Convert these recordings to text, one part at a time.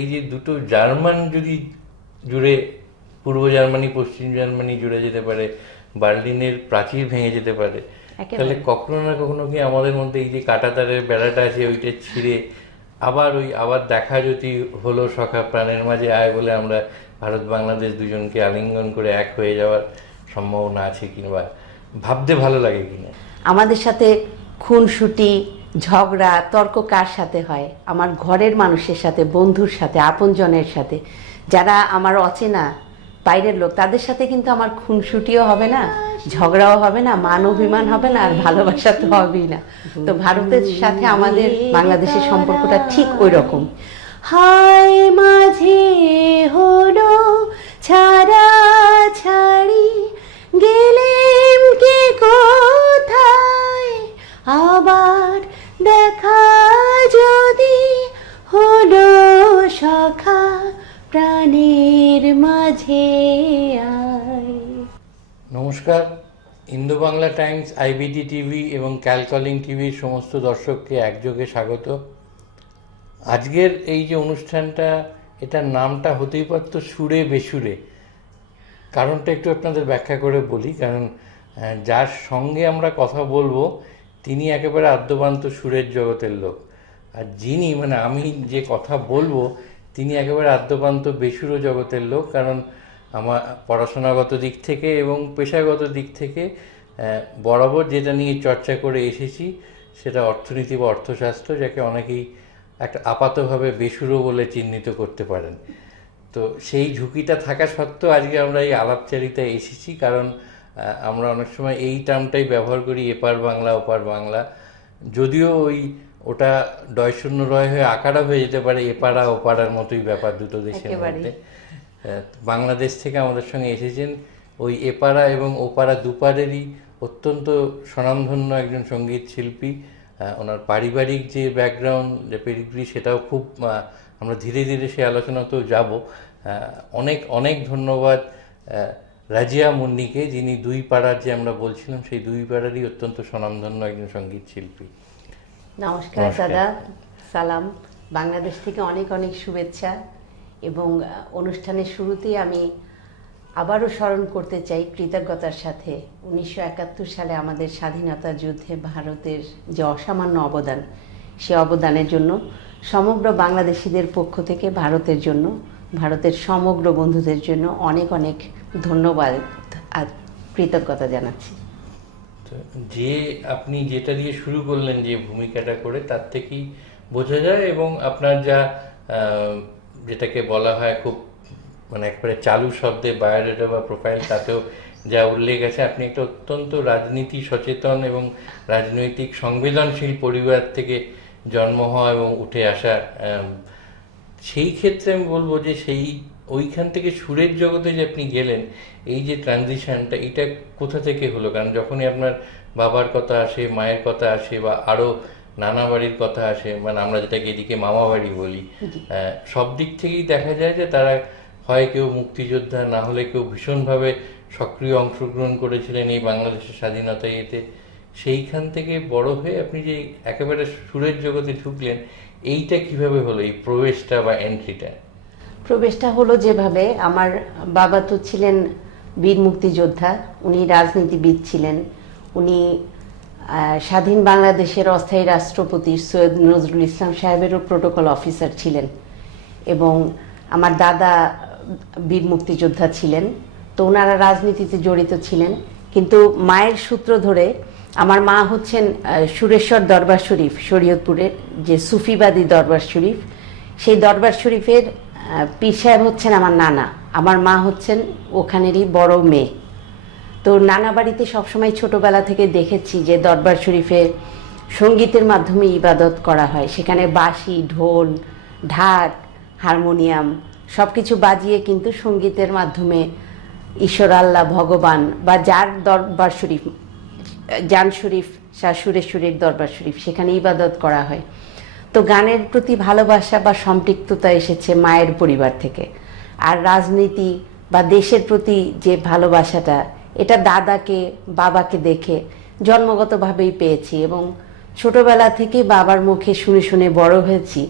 এই যে দুটো জার্মান যদি জুড়ে, পূর্ব জার্মানি পশ্চিম জার্মানি জুড়ে যেতে পারে, বার্লিনের প্রাচীর ভেঙে যেতে পারে, তাহলে কখনো না কখনো কি আমাদের মধ্যে এই যে কাঁটাতারের বেড়াটা আছে ওইটা ছিঁড়ে আবার দেখা যদি হলো সখা প্রাণের মাঝে আয় বলে আমরা ভারত বাংলাদেশ দুজনকে আলিঙ্গন করে এক হয়ে যাওয়ার সম্ভাবনা আছে কিংবা ভাবতে ভালো লাগে কিনা? আমাদের সাথে খুনসুটি, ঝগড়া, তর্ক কার সাথে হয়? আমার ঘরের মানুষের সাথে, বন্ধুর সাথে, আপনজনের সাথে। যারা আমার অচেনা বাইরের লোক, তাদের সাথে কিন্তু আমার খুনসুটিও হবে না, ঝগড়াও হবে না, মান অভিমান হবে না, আর ভালোবাসা তো হবেই না। তো ভারতের সাথে আমাদের বাংলাদেশের সম্পর্কটা ঠিক ওই রকম। হায় মাঝে হলো ছাড়া ছাড়ি, গেলেম কে কোথায়, আবার দেখা যদি হলো সখা প্রাণের মাঝে আয়। নমস্কার, Indo Bangla Times, iBT TV এবং ক্যালকলিং টিভির সমস্ত দর্শককে একযোগে স্বাগত। আজকের এই যে অনুষ্ঠানটা, এটার নামটা হতেই পারত সুরে বেসুরে। কারণটা একটু আপনাদের ব্যাখ্যা করে বলি। কারণ যার সঙ্গে আমরা কথা বলবো তিনি একেবারে আদ্যপান্ত সুরের জগতের লোক, আর যিনি আমি যে কথা বলবো তিনি একেবারে আদ্যপান্ত বেসুরো জগতের লোক। কারণ আমার পড়াশোনাগত দিক থেকে এবং পেশাগত দিক থেকে বরাবর যেটা নিয়ে চর্চা করে এসেছি সেটা অর্থনীতি বা অর্থশাস্ত্র, যাকে অনেকেই একটা আপাতভাবে বেসুরো বলে চিহ্নিত করতে পারেন। তো সেই ঝুঁকিটা থাকা সত্ত্বেও আজকে আমরা এই আলাপচারিতায় এসেছি, কারণ আমরা অনেক সময় এই টার্মটাই ব্যবহার করি, এপার বাংলা ওপার বাংলা। যদিও ওটা ডয়শূন্য রয় হয়ে আকারা হয়ে যেতে পারে, এপাড়া ওপাড়ার মতোই ব্যাপার দুটো দেশের মধ্যে। বাংলাদেশ থেকে আমাদের সঙ্গে এসেছেন ওই এপাড়া এবং ওপাড়া দুপারেরই অত্যন্ত স্বনামধন্য একজন সঙ্গীত শিল্পী। ওনার পারিবারিক যে ব্যাকগ্রাউন্ড, যে পেডিগ্রি, সেটাও খুব, আমরা ধীরে ধীরে সে আলোচনাতেও যাব। অনেক অনেক ধন্যবাদ রাজিয়া মুন্নিকে, যিনি দুই পাড়ার যে আমরা বলছিলাম সেই দুই পাড়ারই অত্যন্ত স্বনামধন্য একজন সঙ্গীত শিল্পী। নমস্কার দাদা, সালাম। বাংলাদেশ থেকে অনেক অনেক শুভেচ্ছা। এবং অনুষ্ঠানের শুরুতেই আমি আবারও স্মরণ করতে চাই কৃতজ্ঞতার সাথে 1971 সালে আমাদের স্বাধীনতা যুদ্ধে ভারতের যে অসামান্য অবদান, সে অবদানের জন্য সমগ্র বাংলাদেশিদের পক্ষ থেকে ভারতের জন্য, ভারতের সমগ্র বন্ধুদের জন্য অনেক অনেক ধন্যবাদ আর কৃতজ্ঞতা জানাচ্ছি। যে আপনি যেটা দিয়ে শুরু করলেন, যে ভূমিকাটা করে, তার থেকেই বোঝা যায়, এবং আপনার যেটাকে বলা হয় খুব একবারে চালু শব্দে বায়োডাটা বা প্রোফাইল, তাতেও যা উল্লেখ আছে, আপনি একটা অত্যন্ত রাজনীতি সচেতন এবং রাজনৈতিক সংবেদনশীল পরিবার থেকে জন্ম হওয়া এবং উঠে আসা। সেই ক্ষেত্রে আমি বলবো যে ওইখান থেকে সুরের জগতে যে আপনি গেলেন, এই যে ট্রানজিশনটা, এটা কোথা থেকে হলো? কারণ যখনই আপনার বাবার কথা আসে, মায়ের কথা আসে, বা আরও নানা বাড়ির কথা আসে, আমরা যেটাকে এদিকে মামা বাড়ি বলি, সব দিক থেকেই দেখা যায় যে তারা হয় কেউ মুক্তিযোদ্ধা, না হলে কেউ ভীষণভাবে সক্রিয় অংশগ্রহণ করেছিলেন এই বাংলাদেশের স্বাধীনতা ইয়েতে। সেইখান থেকে বড় হয়ে আপনি যে একেবারে সুরের জগতে ঢুকলেন, এইটা কিভাবে হলো, এই প্রবেশটা বা এন্ট্রিটা? প্রবেশটা হলো যেভাবে, আমার বাবা তো ছিলেন বীর মুক্তিযোদ্ধা, উনি রাজনীতিবিদ ছিলেন। উনি স্বাধীন বাংলাদেশের অস্থায়ী রাষ্ট্রপতি সৈয়দ নজরুল ইসলাম সাহেবেরও প্রোটোকল অফিসার ছিলেন, এবং আমার দাদা বীর মুক্তিযোদ্ধা ছিলেন। তো ওনারা রাজনীতিতে জড়িত ছিলেন। কিন্তু মায়ের সূত্র ধরে, আমার মা হচ্ছেন সুরেশ্বর দরবার শরীফ, শরীয়তপুরের যে সুফিবাদী দরবার শরীফ, সেই দরবার শরীফের পীর সাহেব হচ্ছেন আমার নানা। আমার মা হচ্ছেন ওখানেরই বড় মেয়ে। তো নানা বাড়িতে সবসময় ছোটবেলা থেকে দেখেছি যে দরবার শরীফে সঙ্গীতের মাধ্যমে ইবাদত করা হয়। সেখানে বাঁশি, ঢোল, ঢাক, হারমোনিয়াম সব কিছু বাজিয়ে কিন্তু সঙ্গীতের মাধ্যমে ঈশ্বর, আল্লাহ, ভগবান, বা যার দরবার শরীফ, জান শরীফ, শাহ সুরেশ্বরীর দরবার শরীফ, সেখানে ইবাদত করা হয়। তো গানের প্রতি ভালোবাসা বা সম্পৃক্ততা এসেছে মায়ের পরিবার থেকে। আর রাজনীতি বা দেশের প্রতি যে ভালোবাসাটা, এটা দাদাকে, বাবাকে দেখে জন্মগতভাবেই পেয়েছি, এবং ছোটবেলা থেকে বাবার মুখে শুনে শুনে বড় হয়েছি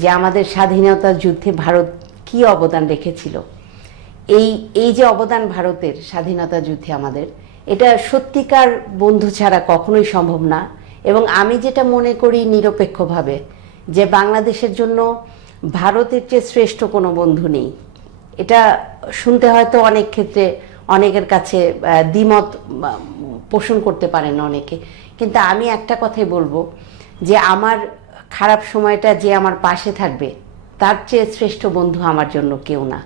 যে আমাদের স্বাধীনতা যুদ্ধে ভারত কি অবদান রেখেছিল। এই এই যে অবদান ভারতের স্বাধীনতা যুদ্ধে আমাদের, এটা সত্যিকার বন্ধু ছাড়া কখনোই সম্ভব না। এবং আমি যেটা মনে করি নিরপেক্ষভাবে, যে বাংলাদেশের জন্য ভারতের চেয়ে শ্রেষ্ঠ কোনো বন্ধু নেই। এটা শুনতে হয়তো অনেক ক্ষেত্রে অনেকের কাছে দ্বিমত পোষণ করতে পারেন অনেকে, কিন্তু আমি একটা কথাই বলবো, যে আমার খারাপ সময়টা যে আমার পাশে থাকবে তার চেয়ে শ্রেষ্ঠ বন্ধু আমার জন্য কেউ না।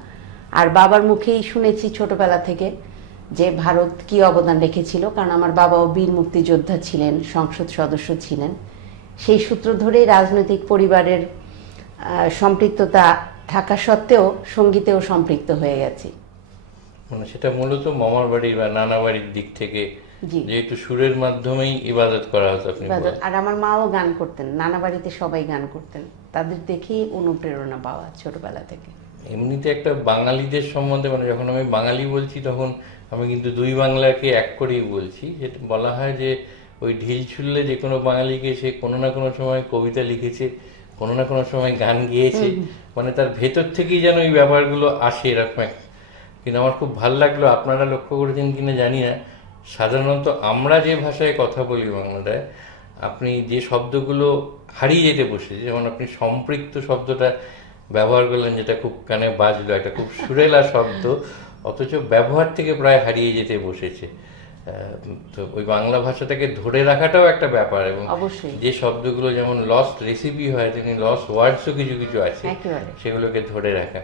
আর বাবার মুখেই শুনেছি ছোটবেলা থেকে যে ভারত কি অবদান রেখেছিল, কারণ আমার বাবাও বীর মুক্তিযোদ্ধা ছিলেন, সংসদ সদস্য ছিলেন। সেই সূত্র ধরেই রাজনৈতিক পরিবারের সম্পৃক্ততা থাকা সত্ত্বেও সঙ্গীতেও সম্পৃক্ত হয়ে গেছি। মানে সেটা মূলত মামার বাড়ির বা নানা বাড়ির দিক থেকে, জি। যেহেতু সুরের মাধ্যমেই ইবাদত করা হতো আপনি বলেন। আর আমার মাও গান করতেন, নানা বাড়িতে সবাই গান করতেন, তাদের দেখেই অনুপ্রেরণা পাওয়া ছোটবেলা থেকে। এমনিতে একটা বাঙালিদের সম্বন্ধে, মানে যখন আমি বাঙালি বলছি তখন আমি কিন্তু দুই বাংলাকে এক করেই বলছি। যেটা বলা হয় যে ওই ঢিল ছুড়লে যে কোনো বাঙালিকে সে কোনো না কোনো সময় কবিতা লিখেছে, কোনো না কোনো সময় গান গেয়েছে, মানে তার ভেতর থেকেই যেন এই ব্যাপারগুলো আসে এরকম একটা। কিন্তু আমার খুব ভালো লাগলো, আপনারা লক্ষ্য করেছেন কিনা জানি না, সাধারণত আমরা যে ভাষায় কথা বলি বাংলাটায়, আপনি যে শব্দগুলো হারিয়ে যেতে বসেছে, যেমন আপনি সম্পৃক্ত শব্দটা ব্যবহার করলেন, যেটা খুব কানে বাজলো, একটা খুব সুরেলা শব্দ, অথচ ব্যবহার থেকে প্রায় হারিয়ে যেতে বসেছে। তো ওই বাংলা ভাষাটাকে ধরে রাখাটাও একটা ব্যাপার, এবং অবশ্যই যে শব্দগুলো যেমন লস্ট রেসিপি হয়, তেমনি লস্ট ওয়ার্ডসও কিছু কিছু আছে, একেবারে। সেগুলোকে ধরে রাখা।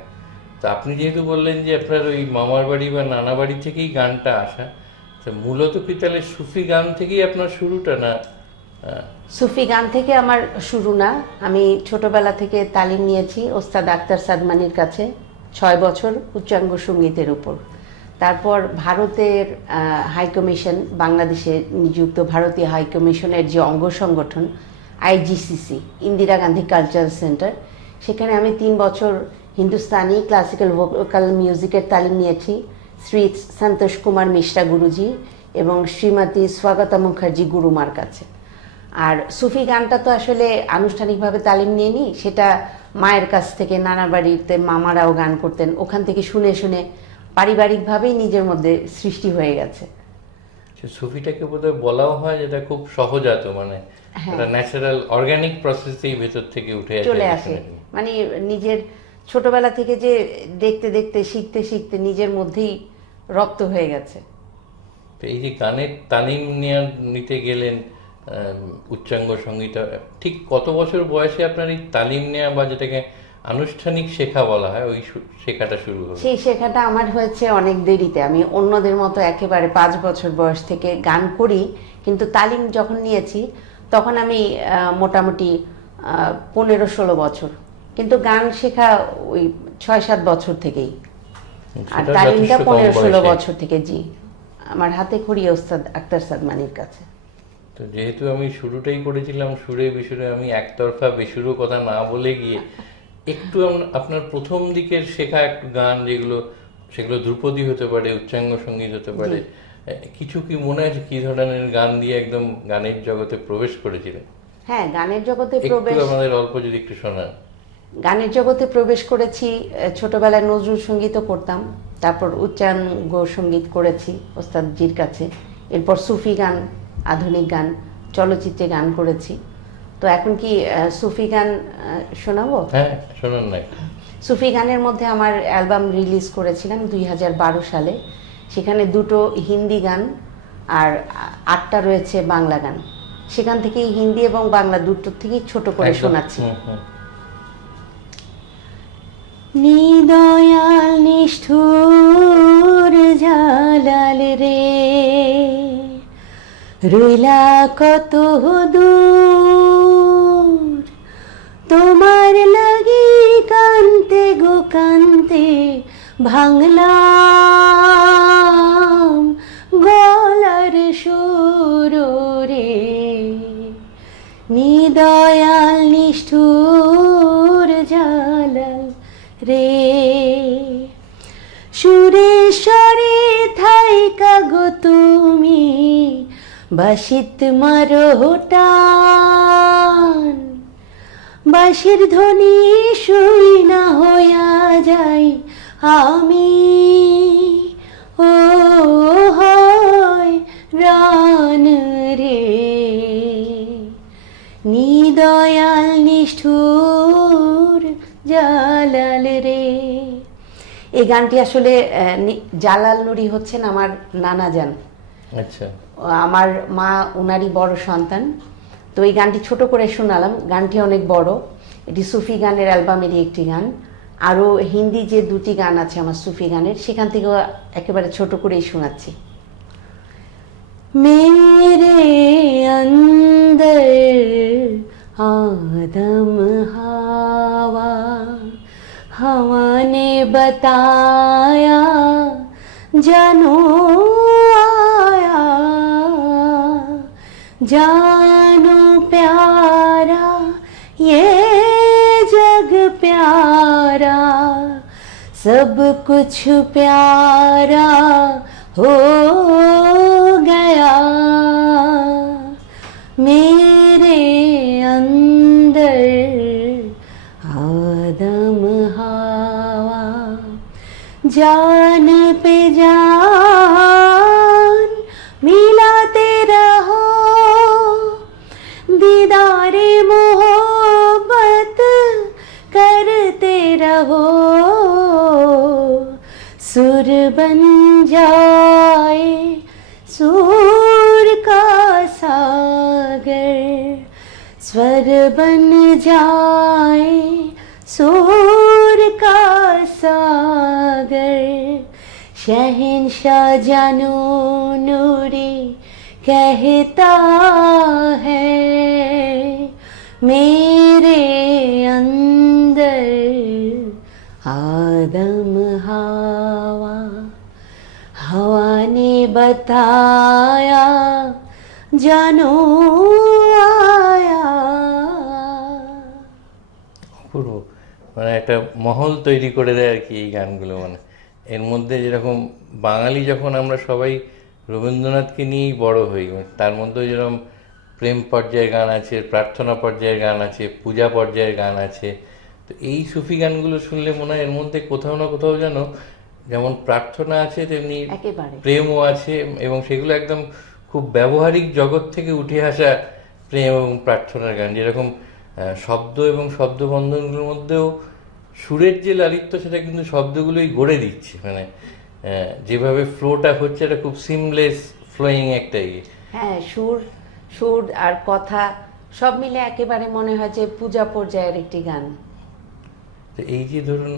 তো আপনি যেহেতু বললেন যে আপনার ওই মামার বাড়ি বা নানা বাড়ি থেকেই গানটা আসা, তো মূলত কি তাহলে সুফি গান থেকেই আপনার শুরুটা, না? সুফি গান থেকে আমার শুরু না। আমি ছোটবেলা থেকে তালিম নিয়েছি ওস্তাদ আক্তার সাদমানির কাছে 6 বছর উচ্চাঙ্গ সঙ্গীতের উপর। তারপর ভারতের হাই কমিশন, বাংলাদেশে নিযুক্ত ভারতীয় হাই কমিশনের যে অঙ্গ সংগঠন আইজিসিসি, ইন্দিরা গান্ধী কালচারাল সেন্টার, সেখানে আমি 3 বছর হিন্দুস্তানি ক্লাসিক্যাল ভোকাল মিউজিকের তালিম নিয়েছি শ্রী সন্তোষ কুমার মিশ্রা গুরুজি এবং শ্রীমতী স্বাগতা মুখার্জি গুরুমার কাছে। আর সুফি গানটা তো আসলে আনুষ্ঠানিকভাবে তালিম নিয়ে নিই, সেটা মায়ের কাছ থেকে, নানা বাড়িতে মামারাও গান করতেন, ওখান থেকে শুনে শুনে পারিবারিকভাবেই নিজের মধ্যে সৃষ্টি হয়ে গেছে। সুফিটাকে বোধহয় বলাও হয় যেটা খুব সহজাত, মানে একটা ন্যাচারাল অর্গানিক প্রসেসেই ভেতর থেকে উঠে চলে আসে, মানে নিজের ছোটবেলা থেকে যে দেখতে দেখতে শিখতে শিখতে নিজের মধ্যেই রপ্ত হয়ে গেছে। তো এই যে গানের তালিম নিতে গেলেন, উচ্চাঙ্গ সঙ্গীত, ঠিক কত বছর বয়সে আপনার এই তালিম নেওয়া বা যেটাকে আনুষ্ঠানিক শেখা বলা হয়, ওই শেখাটা শুরু হলো? সেই শেখাটা আমার হয়েছে অনেক দেরিতে। আমি অন্যদের মতো একেবারে 5 বছর বয়স থেকে গান করি, কিন্তু তালিম যখন নিয়েছি তখন আমি মোটামুটি 15-16 বছর, কিন্তু গান শেখা ওই 6-7 বছর থেকেই। আর সেটা তালিমটা যথেষ্ট কম 15-16 বয়সে। বছর থেকে। জি, আমার হাতে খড়ি ওস্তাদ আক্তার সাদমানির কাছে। তো যেহেতু আমি শুরুটাই করেছিলাম সুরে বেসুরে, আমি একতরফা বেসুরো কথা না বলে গিয়ে একটু আপনার প্রথম দিকের শেখা একটু গান, যেগুলো সেগুলো ধ্রুপদী হতে পারে, উচ্চাঙ্গ সঙ্গীত হতে পারে, কিছু কি মনে আছে কি ধরনের গান দিয়ে একদম গানের জগতে প্রবেশ করেছিলেন? হ্যাঁ, গানের জগতে একটু প্রবেশ, আমাদের অল্প যদি একটু শোনান। গানের জগতে প্রবেশ করেছি ছোটবেলায় নজরুল সঙ্গীতও করতাম, তারপর উচ্চাঙ্গ সঙ্গীত করেছি ওস্তাদজির কাছে, এরপর সুফি গান, আধুনিক গান, চলচ্চিত্রে গান করেছি। তো এখন কি সুফি গান শোনাবো? হ্যাঁ, শোনান না। সুফি গানের মধ্যে আমার অ্যালবাম রিলিজ করেছিলাম 2012 সালে। সেখানে 2টো হিন্দি গান আর 8টা রয়েছে বাংলা গান। সেখান থেকেই হিন্দি এবং বাংলা দুটো থেকেই ছোট করে একদম। শোনাচ্ছি। হুম। নিদয়াল নিষ্ঠুর জালাল রে, রইলা কত দূর, তোমার লাগি কান্তে গো কান্তে ভাঙলাম গলার সুর রে। নিদয়াল নিষ্ঠুর জালাল রে, সুরেশ্বরে থাইকা গো তুমি বাসিত মারো টান, বাঁশির ধ্বনি শুই না হইয়া যাই আমি, ও হয় রান রে, নিদয়াল নিষ্ঠুর জালাল রে। এই গানটি আসলে জালাল নুরি হচ্ছেন আমার নানা যান। আচ্ছা, আমার মা ওনারই বড় সন্তান। তো এই গানটি ছোট করে শোনালাম, গানটি অনেক বড়। এটি সুফি গানের অ্যালবামেরই একটি গান। আরও হিন্দি যে দুটি গান আছে আমার সুফি গানের, সেখান থেকেও একেবারে ছোট করেই শোনাচ্ছি। मेरे अंदर आदम हवा, हवा ने बताया जानो आया, जानो प्यारा ये जग प्यारा, सब कुछ प्यारा हो गया। मेरे अंदर आदम हवा, जान पे जान मिलाते रहो, दीदारे मोहब्बत करते रहो, सुर बन जाए सूर का सागर, स्वर बन जाए सूर का सागर, शहंशाह जानो नूरी कहता है, मेरे अंदर आदम हवा, हवा ने बताया जानो आया। অপূর্ব, মানে একটা মহল তৈরি করে দেয় আর কি এই গানগুলো। মানে এর মধ্যে যেরকম বাঙালি যখন আমরা সবাই রবীন্দ্রনাথকে নিয়েই বড় হই, তার মধ্যে যেরকম প্রেম পর্যায়ের গান আছে, প্রার্থনা পর্যায়ের গান আছে, পূজা পর্যায়ের গান আছে। তো এই সুফি গানগুলো শুনলে মনে হয় এর মধ্যে কোথাও না কোথাও যেন যেমন প্রার্থনা আছে তেমনি একেবারে প্রেমও আছে, এবং সেগুলো একদম খুব ব্যবহারিক জগৎ থেকে উঠে আসা প্রেম এবং প্রার্থনার গান। যেরকম শব্দ এবং শব্দবন্ধনগুলোর মধ্যেও সুরের যে লালিত্য, সেটা কিন্তু শব্দগুলোই গড়ে দিচ্ছে। মানে যেভাবে ফ্লোটা হচ্ছে, এটা খুব সিমলেস ফ্লোয়িং একটা ইয়ে। হ্যাঁ, সুর সুর আর কথা সব মিলে একেবারে মনে হয় যে পূজা পর্যায়ের একটি গান। তো এই যে ধরুন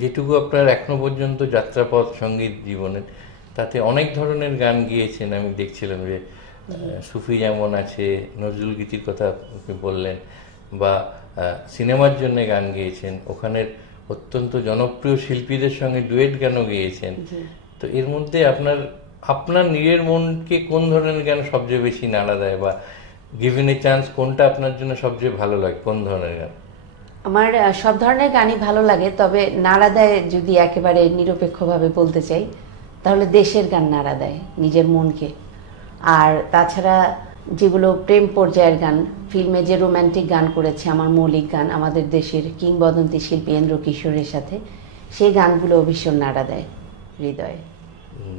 যেটুকু আপনার এখনো পর্যন্ত যাত্রাপথ সঙ্গীত জীবনের, তাতে অনেক ধরনের গান গিয়েছেন। আমি দেখছিলাম যে সুফি যেমন আছে, নজরুল গীতির কথা আপনি বললেন, বা সিনেমার জন্য গান গেয়েছেন, ওখানের অত্যন্ত জনপ্রিয় শিল্পীদের সঙ্গে ডুয়েট গানও গেয়েছেন। তো এর মধ্যে আপনার নিজের মনকে কোন ধরনের গান সবচেয়ে বেশি নাড়া দেয়, বা গিভেন এ চান্স কোনটা আপনার জন্য সবচেয়ে ভালো লাগে, কোন ধরনের গান? আমার সব ধরনের গানই ভালো লাগে, তবে নাড়া দেয় যদি একেবারে নিরপেক্ষভাবে বলতে চাই, তাহলে দেশের গান নাড়া দেয় নিজের মনকে। আর তাছাড়া যেগুলো প্রেম পর্যায়ের গান, ফিল্মে যে রোম্যান্টিক গান করেছে আমার মৌলিক গান আমাদের দেশের কিংবদন্তি শিল্পী এন্দ্র কিশোরের সাথে, সেই গানগুলো ভীষণ নাড়া দেয় হৃদয়ে।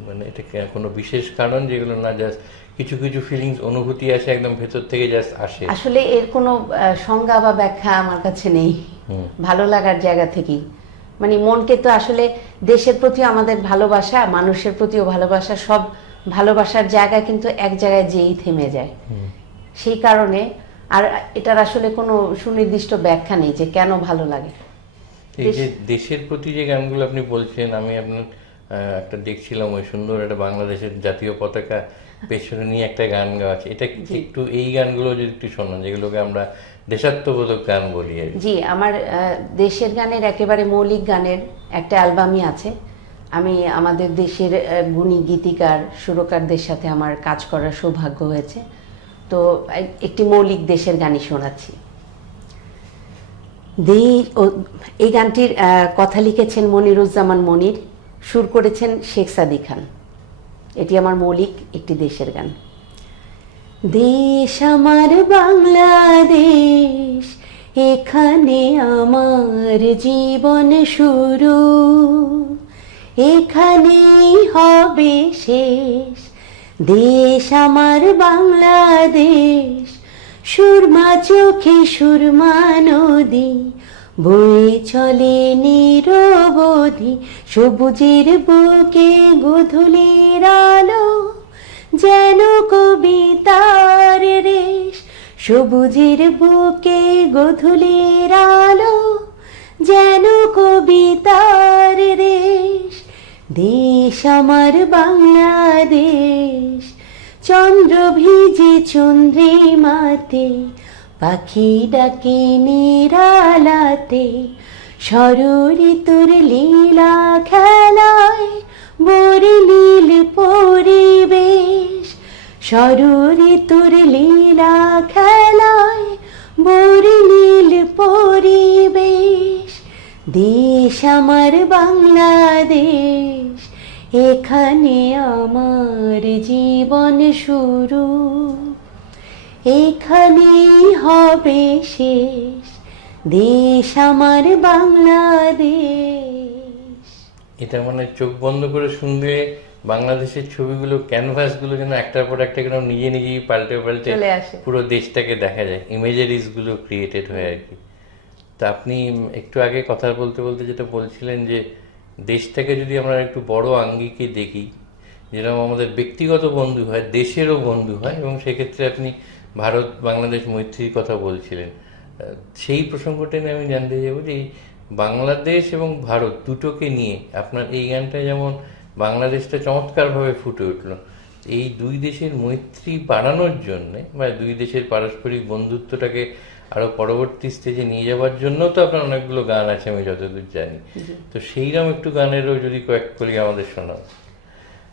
মানে এটা কোনো বিশেষ কারণ, যেগুলো না জাস্ট কিছু কিছু ফিলিংস, অনুভূতি আসে একদম ভেতর থেকে জাস্ট আসে? আসলে এর কোনো সংজ্ঞা বা ব্যাখ্যা আমার কাছে নেই, ভালো লাগার জায়গা থেকেই। মানে মনকে তো আসলে দেশের প্রতি আমাদের ভালোবাসা, মানুষের প্রতিও ভালোবাসা, সব ভালোবাসার জায়গা কিন্তু এক জায়গায় যেই থেমে যায়। সেই কারণে আর এটার আসলে কোনো সুনির্দিষ্ট ব্যাখ্যা নেই যে কেন ভালো লাগে। এই যে দেশের প্রতি যে গানগুলো আপনি বলছেন, আমি আপনার একটা দেখছিলাম, ওই সুন্দর একটা বাংলাদেশের জাতীয় পতাকা পেছনে নিয়ে একটা গান গাওয়া আছে। এটা একটু এই গানগুলো যদি একটু শোনান, যেগুলোকে আমরা দেশাত্মবোধক গান বলি। জি, আমার দেশের গানের একেবারে মৌলিক গানের একটা অ্যালবামই আছে। আমি আমাদের দেশের গুণী গীতিকার সুরকারদের সাথে আমার কাজ করার সৌভাগ্য হয়েছে। তো একটি মৌলিক দেশের গানই শোনাচ্ছি। এই গানটির কথা লিখেছেন মনিরুজ্জামান মনির, সুর করেছেন শেখ সাদী খান। এটি আমার মৌলিক একটি দেশের গান। দেশ আমার বাংলাদেশ, এখানে আমার জীবন শুরু, এখানেই হবে শেষ। দেশ আমার বাংলাদেশ, সুরমা চোখে সুরমা নদী, বয়ে চলে নিরবধি। সবুজের বুকে গোধূলির আলো, যেন কবিতার রেশ। সবুজের বুকে গোধূলির আলো, যেন কবিতার রেশ। দেশ আমার বাংলাদেশ, চন্দ্র ভিজে চন্দ্রিমাতে, পাখি ডাকে নিরালাতে। ষড়ঋতুর লীলা খেলায় বর্ণিল পরিবেশ। ষড়ঋতুর লীলা খেলায় বর্ণিল পরিবেশ। দেশ আমার বাংলাদেশ, এখানে আমার জীবন শুরু, এখানেই হবে শেষ। দেশ আমার বাংলাদেশ। এটা মানে চোখ বন্ধ করে শুনলে বাংলাদেশের ছবিগুলো, ক্যানভাসগুলো যেন একটার পর একটা কেন নিজে নিজেই পাল্টে পাল্টে চলে আসে। পুরো দেশটাকে দেখা যায়, ইমেজারিজগুলো ক্রিয়েটেড হয় আর কি। তা আপনি একটু আগে কথা বলতে বলতে যেটা বলছিলেন যে দেশটাকে যদি আমরা একটু বড় আঙ্গিকে দেখি, যেরকম আমাদের ব্যক্তিগত বন্ধু হয়, দেশেরও বন্ধু হয়, এবং সেক্ষেত্রে আপনি ভারত বাংলাদেশ মৈত্রীর কথা বলছিলেন। সেই প্রসঙ্গটা নিয়ে আমি জানতে চাইবো যে এই বাংলাদেশ এবং ভারত দুটোকে নিয়ে আপনার এই গানটা যেমন বাংলাদেশটা চমৎকারভাবে ফুটে উঠলো, এই দুই দেশের মৈত্রী বাড়ানোর জন্যে বা দুই দেশের পারস্পরিক বন্ধুত্বটাকে আরো পরবর্তী স্টেজে নিয়ে যাওয়ার জন্য তো আপনার অনেকগুলো গান আছে আমি যতদূর জানি। তো সেইরকম একটু গানেরও যদি কয়েক কলি আমাদের শোনাও।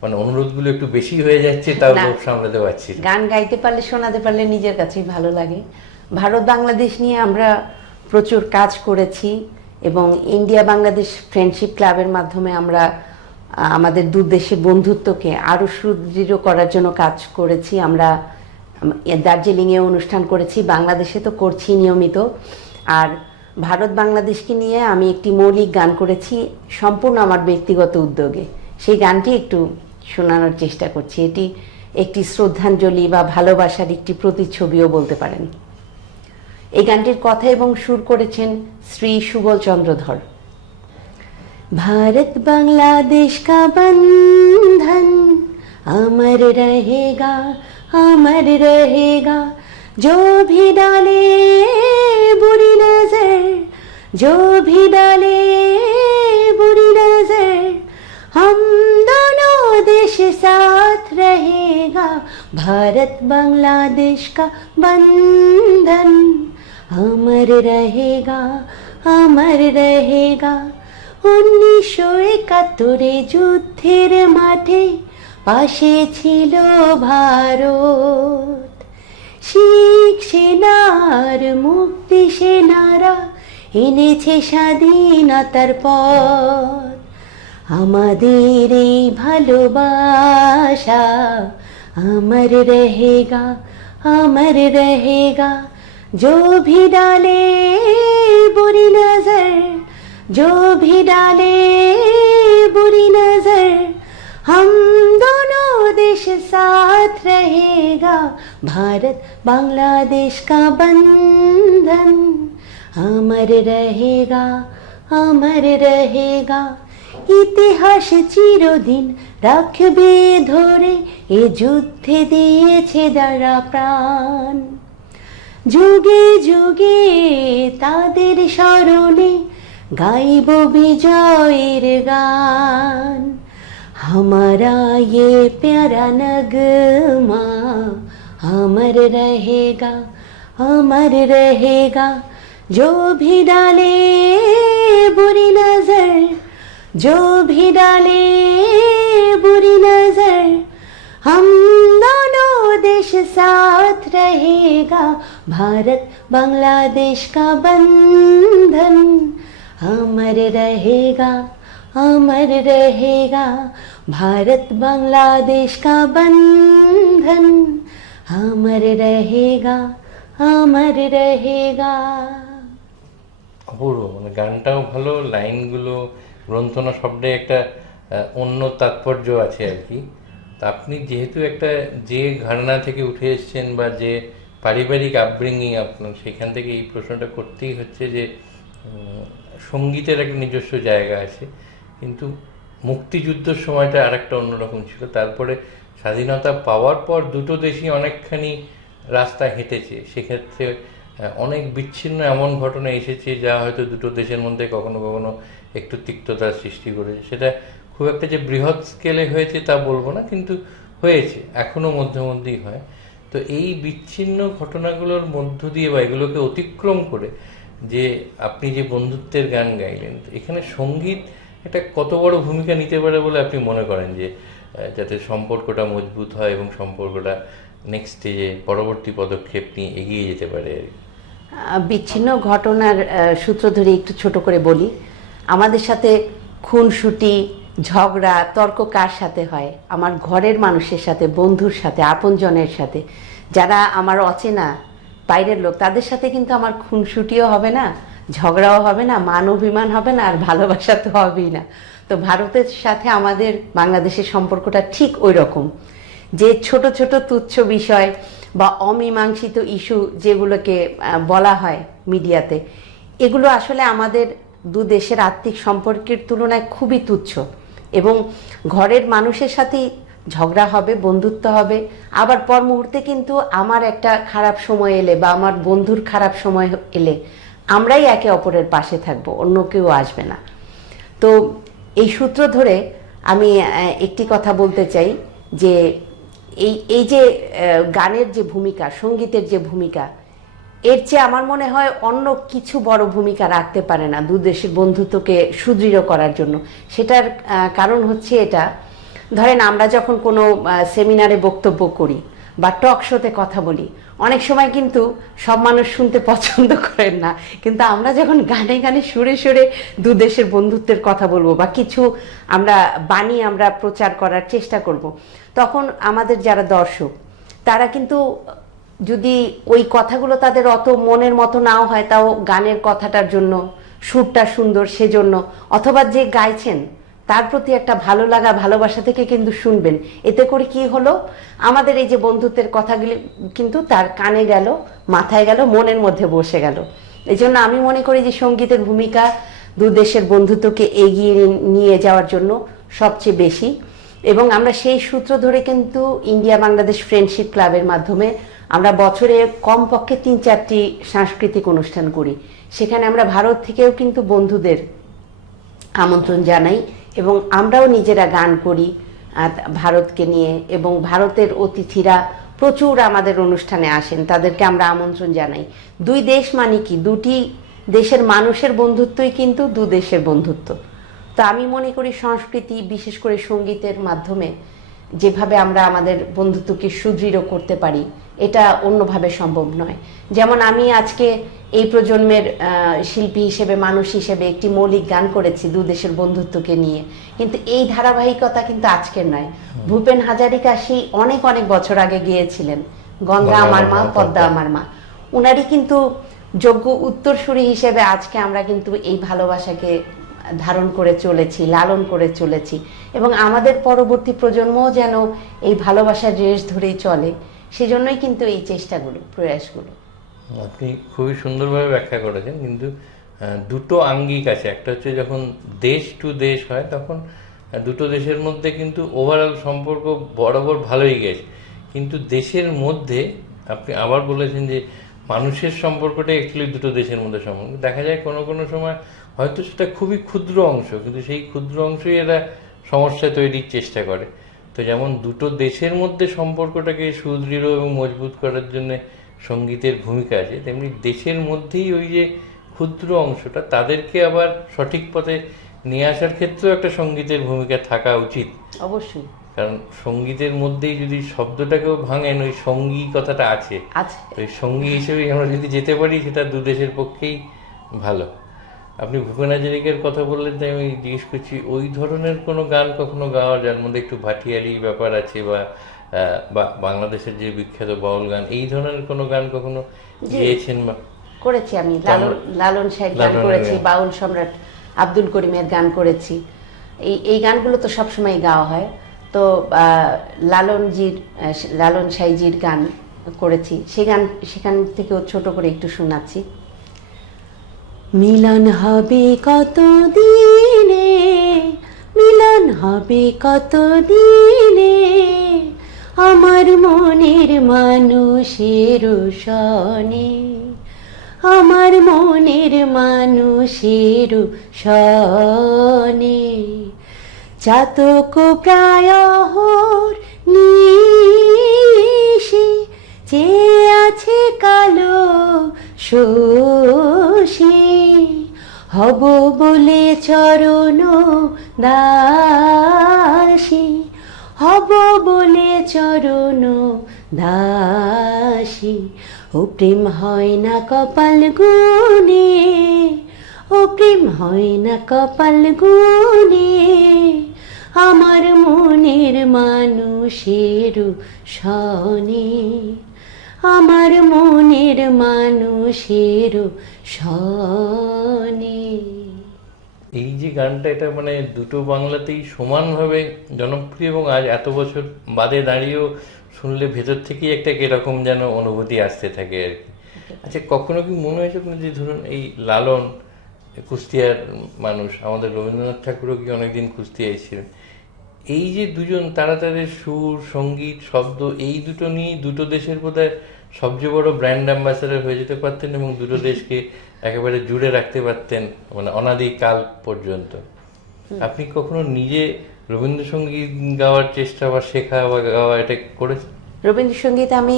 মানে অনুরোধগুলো একটু বেশি হয়ে যাচ্ছে, তাও না, লোক সামলাতে পারছি না। গান গাইতে পারলে, শোনাতে পারলে নিজের কাছেই ভালো লাগে। ভারত বাংলাদেশ নিয়ে আমরা প্রচুর কাজ করেছি এবং ইন্ডিয়া বাংলাদেশ ফ্রেন্ডশিপ ক্লাবের মাধ্যমে আমরা আমাদের দু দেশের বন্ধুত্বকে আরও সুদৃঢ় করার জন্য কাজ করেছি। আমরা দার্জিলিংয়ে অনুষ্ঠান করেছি, বাংলাদেশে তো করছি নিয়মিত। আর ভারত বাংলাদেশকে নিয়ে আমি একটি মৌলিক গান করেছি সম্পূর্ণ আমার ব্যক্তিগত উদ্যোগে। সেই গানটি একটু শোনানোর চেষ্টা করছি। এটি একটি শ্রদ্ধাঞ্জলি বা ভালোবাসার একটি প্রতিচ্ছবিও বলতে পারেন। এই গানটির কথা এবং সুর করেছেন শ্রী সুবল চন্দ্রধর। भारत बांग्लादेश का बंधन अमर रहेगा, जो भी डाले बुरी नजर, जो भी डाले बुरी नजर, हम दोनों देश साथ रहेगा। भारत बांग्लादेश का बंधन अमर रहेगा, अमर रहेगा। 1971 যুদ্ধের মাঠে পাশে ছিল ভারত। শিখ সেনার মুক্তি সেনারা এনেছে স্বাধীনতার পথ। আমাদের এই ভালোবাসা अमर रहेगा, अमर रहेगा। जो भी डाले बुरी नजर, जो भी डाले बुरी नजर, हम दोनों देश साथ रहेगा। भारत बांग्लादेश का बंधन अमर रहेगा, अमर रहेगा। ইতিহাস চিরদিন রাখবে ধরে, এ যুদ্ধে দিয়েছে যারা প্রাণ। যুগে যুগে তাদের স্মরণে গাইব বিজয়ের গান। हमारा ये प्यारा नगमा अमर रहेगा, अमर रहेगा। जो भी डाले बुरी नजर, जो भी डाले बुरी नजर, हम दोनों देश साथ रहेगा। भारत बांग्लादेश का बंधन अमर रहेगा, अमर रहेगा। भारत बांग्लादेश का बंधन अमर रहेगा, अमर रहेगा। অপূর্ব, মানে গানটাও ভালো, লাইনগুলো, গ্রন্থনা সবটাই একটা অন্য তাৎপর্য আছে আর কি। তা আপনি যেহেতু একটা যে ঘরানা থেকে উঠে এসেছেন বা যে পারিবারিক আপব্রিঙ্গিং আপনার, সেখান থেকে এই প্রশ্নটা করতেই হচ্ছে যে সঙ্গীতের একটা নিজস্ব জায়গা আছে, কিন্তু মুক্তিযুদ্ধের সময়টা আরেকটা অন্যরকম ছিল। তারপরে স্বাধীনতা পাওয়ার পর দুটো দেশই অনেকখানি রাস্তা হেঁটেছে, সেক্ষেত্রে অনেক বিচ্ছিন্ন এমন ঘটনা এসেছে যা হয়তো দুটো দেশের মধ্যে কখনো কখনো একটু তিক্ততার সৃষ্টি করেছে। সেটা খুব একটা যে বৃহৎ স্কেলে হয়েছে তা বলবো না, কিন্তু হয়েছে, এখনো মধ্যে মধ্যেই হয়। তো এই বিচ্ছিন্ন ঘটনাগুলোর মধ্য দিয়ে বা এগুলোকে অতিক্রম করে যে আপনি যে বন্ধুত্বের গান গাইলেন, এখানে সঙ্গীত একটা কত বড় ভূমিকা নিতে পারে বলে আপনি মনে করেন, যে যাতে সম্পর্কটা মজবুত হয় এবং সম্পর্কটা নেক্সট স্টেজে পরবর্তী পদক্ষেপ নিয়ে এগিয়ে যেতে পারে আর কি? বিচ্ছিন্ন ঘটনার সূত্র ধরে একটু ছোট করে বলি। আমাদের সাথে খুনসুটি, ঝগড়া, তর্ক কার সাথে হয়? আমার ঘরের মানুষের সাথে, বন্ধুর সাথে, আপনজনের সাথে। যারা আমার অচেনা বাইরের লোক, তাদের সাথে কিন্তু আমার খুনসুটিও হবে না, ঝগড়াও হবে না, মান অভিমান হবে না, আর ভালোবাসা তো হবেই না। তো ভারতের সাথে আমাদের বাংলাদেশের সম্পর্কটা ঠিক ওই রকম, যে ছোট ছোট তুচ্ছ বিষয় বা অমীমাংসিত ইস্যু যেগুলোকে বলা হয় মিডিয়াতে, এগুলো আসলে আমাদের দু দেশের আর্থিক সম্পর্কের তুলনায় খুবই তুচ্ছ। এবং ঘরের মানুষের সাথেই ঝগড়া হবে, বন্ধুত্ব হবে, আবার পর মুহূর্তে কিন্তু আমার একটা খারাপ সময় এলে বা আমার বন্ধুর খারাপ সময় এলে আমরাই একে অপরের পাশে থাকবো, অন্য কেউ আসবে না। তো এই সূত্র ধরে আমি একটি কথা বলতে চাই যে এই যে গানের যে ভূমিকা, সঙ্গীতের যে ভূমিকা, এর চেয়ে আমার মনে হয় অন্য কিছু বড় ভূমিকা রাখতে পারে না দু দেশের বন্ধুত্বকে সুদৃঢ় করার জন্য। সেটার কারণ হচ্ছে এটা, ধরেন আমরা যখন কোনো সেমিনারে বক্তব্য করি বা টক শোতে কথা বলি, অনেক সময় কিন্তু সব মানুষ শুনতে পছন্দ করেন না, কিন্তু আমরা যখন গানে গানে সুরে সুরে দু দেশের বন্ধুত্বের কথা বলবো বা কিছু আমরা বাণী আমরা প্রচার করার চেষ্টা করব, তখন আমাদের যারা দর্শক তারা কিন্তু, যদি ওই কথাগুলো তাদের অত মনের মতো নাও হয়, তাও গানের কথাটার জন্য, সুরটা সুন্দর সেজন্য, অথবা যে গাইছেন তার প্রতি একটা ভালো লাগা, ভালোবাসা থেকে কিন্তু শুনবেন। এতে করে কি হলো, আমাদের এই যে বন্ধুত্বের কথাগুলি কিন্তু তার কানে গেল, মাথায় গেল, মনের মধ্যে বসে গেল। এই জন্য আমি মনে করি যে সঙ্গীতের ভূমিকা দু দেশের বন্ধুত্বকে এগিয়ে নিয়ে যাওয়ার জন্য সবচেয়ে বেশি। এবং আমরা সেই সূত্র ধরে কিন্তু ইন্ডিয়া বাংলাদেশ ফ্রেন্ডশিপ ক্লাবের মাধ্যমে আমরা বছরে কমপক্ষে 3-4টি সাংস্কৃতিক অনুষ্ঠান করি। সেখানে আমরা ভারত থেকেও কিন্তু বন্ধুদের আমন্ত্রণ জানাই এবং আমরাও নিজেরা গান করি ভারতকে নিয়ে, এবং ভারতের অতিথিরা প্রচুর আমাদের অনুষ্ঠানে আসেন, তাদেরকে আমরা আমন্ত্রণ জানাই। দুই দেশ মানে কি, দুটি দেশের মানুষের বন্ধুত্বই কিন্তু দু দেশের বন্ধুত্ব। তো আমি মনে করি সংস্কৃতি, বিশেষ করে সঙ্গীতের মাধ্যমে যেভাবে আমরা আমাদের বন্ধুত্বকে সুদৃঢ় করতে পারি, এটা অন্যভাবে সম্ভব নয়। যেমন আমি আজকে এই প্রজন্মের শিল্পী হিসেবে, মানুষ হিসেবে একটি মৌলিক গান করেছি দু দেশের বন্ধুত্বকে নিয়ে, কিন্তু এই ধারাবাহিকতা কিন্তু আজকের নয়। ভূপেন হাজারিকা সেই অনেক অনেক বছর আগে গিয়েছিলেন গঙ্গা আমার মা, পদ্মা আমার মা। উনারই কিন্তু যোগ্য উত্তরসূরি হিসেবে আজকে আমরা কিন্তু এই ভালোবাসাকে ধারণ করে চলেছি, লালন করে চলেছি, এবং আমাদের পরবর্তী প্রজন্মও যেন এই ভালোবাসার রেশ ধরেই চলে, সেজন্যই কিন্তু এই চেষ্টাগুলো, প্রয়াসগুলো। আপনি খুবই সুন্দরভাবে ব্যাখ্যা করেছেন, কিন্তু দুটো আঙ্গিক আছে। একটা হচ্ছে যখন দেশ টু দেশ হয়, তখন দুটো দেশের মধ্যে কিন্তু ওভারঅল সম্পর্ক বরাবর ভালোই গেছে, কিন্তু দেশের মধ্যে আপনি আবার বলেছেন যে মানুষের সম্পর্কটা অ্যাকচুয়ালি দুটো দেশের মধ্যে সম্পর্ক। দেখা যায় কোনো কোনো সময় হয়তো সেটা খুবই ক্ষুদ্র অংশ, কিন্তু সেই ক্ষুদ্র অংশই এরা সমস্যা তৈরির চেষ্টা করে। তো যেমন দুটো দেশের মধ্যে সম্পর্কটাকে সুদৃঢ় এবং মজবুত করার জন্য সঙ্গীতের ভূমিকা আছে, তেমনি দেশের মধ্যেই ওই যে ক্ষুদ্র অংশটা, তাদেরকে আবার সঠিক পথে নিয়ে আসার ক্ষেত্রেও একটা সঙ্গীতের ভূমিকা থাকা উচিত। অবশ্যই, কারণ সঙ্গীতের মধ্যেই যদি শব্দটাকেও ভাঙেন, ওই সঙ্গী কথাটা আছে, ওই সঙ্গী হিসেবেই আমরা যদি যেতে পারি, সেটা দু দেশের পক্ষেই ভালো। আপনি ভূপেন হাজারিকার কথা বললেন, তাই আমি জিজ্ঞেস করছি, ওই ধরনের কোনো গান কখনো গাওয়ার, যার মধ্যে একটু ভাটিয়ালি ব্যাপার আছে, বা বাংলাদেশের যে বিখ্যাত বাউল গান, এই ধরনের কোনো গান কখনো গেয়েছেন? বা করেছি আমি লালন লালন সাহেব গান লালনের করেছি, গান। বাউল সম্রাট আব্দুল করিমের গান করেছি। এই গানগুলো তো সবসময় গাওয়া হয়। তো লালন সাইজির গান করেছি, সেই গান সেখান থেকেও ছোট করে একটু শোনাচ্ছি। মিলন হবে কত দিনে, মিলন হবে কত দিনে, আমার মনের মানুষের সনে, আমার মনের মানুষের সনে, চাতক প্রায় নিশি চেয়ে আছে কালো শোষে, হব বলে চরণ দাসী, হব বলে চরণ দাসী, ও প্রেম হয় না কপাল গুনে, ও প্রেম হয় না কপাল গুনে, আমার মনের মানুষের সনে, আমার মনের মানুষের সনে। এই যে গানটা, এটা মানে দুটো বাংলাতেই সমানভাবে জনপ্রিয়, এবং আজ এত বছর বাদে দাঁড়িয়েও শুনলে ভেতর থেকেই একটা কিরকম যেন অনুভূতি আসতে থাকে আর কি। আচ্ছা, কখনো কি মনে হয়েছে আপনার যে ধরুন এই লালন কুষ্টিয়ার মানুষ, আমাদের রবীন্দ্রনাথ ঠাকুরও কি অনেকদিন কুষ্টিয়ায় ছিলেন, এই যে দুজন তারা তাদের সুর, সঙ্গীত, শব্দ এই দুটো নিয়ে দুটো দেশের বোধহয় সবচেয়ে বড় ব্র্যান্ড অ্যাম্বাসাডার হয়ে যেতে পারতেন, এবং দুটো দেশকে একেবারে জুড়ে রাখতে পারতেন মানে অনাদিকাল পর্যন্ত। আপনি কখনো নিজে রবীন্দ্রসঙ্গীত গাওয়ার চেষ্টা বা শেখা বা গাওয়া এটা করেছেন? রবীন্দ্রসঙ্গীত আমি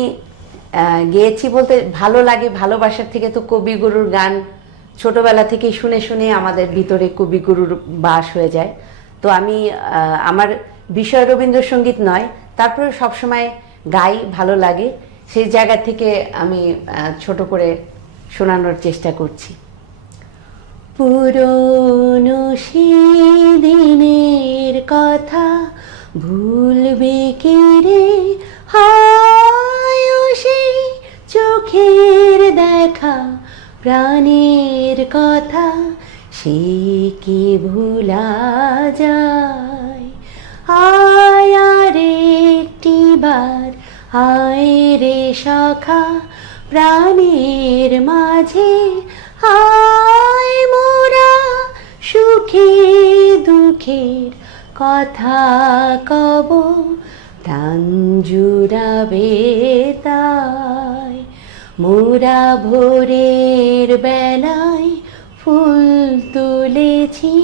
গেয়েছি বলতে ভালো লাগে, ভালোবাসার থেকে তো কবিগুরুর গান ছোটবেলা থেকেই শুনে শুনে আমাদের ভিতরে কবিগুরুর বাস হয়ে যায়। তো আমি আমার বিষয় রবীন্দ্রসঙ্গীত নয়, তারপরে সবসময় গাই, ভালো লাগে, সেই জায়গা থেকে আমি ছোট করে শোনানোর চেষ্টা করছি। পুরনো সেদিনের কথা ভুলবে কে রে, হায় ও সেই চোখের দেখা, প্রাণের কথা সে কি ভুলা যায়। আয় আর একটি বার আয় রে সখা, প্রাণের মাঝে আয়, মোরা সুখে দুঃখের কথা কব, প্রাণ জুড়াবে তাই। মোরা ভোরের বেলায় ফুল তুলেছি,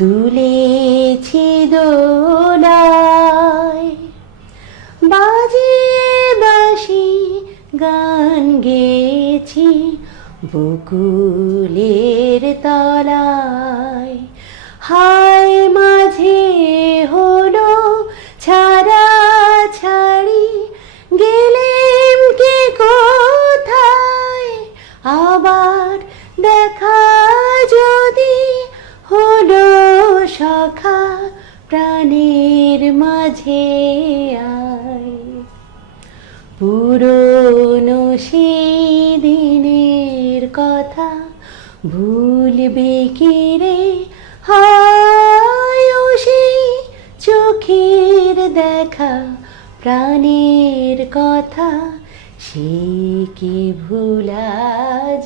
দুলেছি দোলায়, বাজিয়ে বাঁশি গান গেয়েছি বকুলের তলায়। হায় মাঝে হলো ছাড়া ছাড়ি, গেলেম কে কোথায়, আবার দেখা যদি হলো সখা, প্রাণের মাঝে আয়। পুরনো সেদিনের কথা ভুলবে কি রে, হায় ও সেই চোখের দেখা, প্রাণের কথা সে কি ভুলা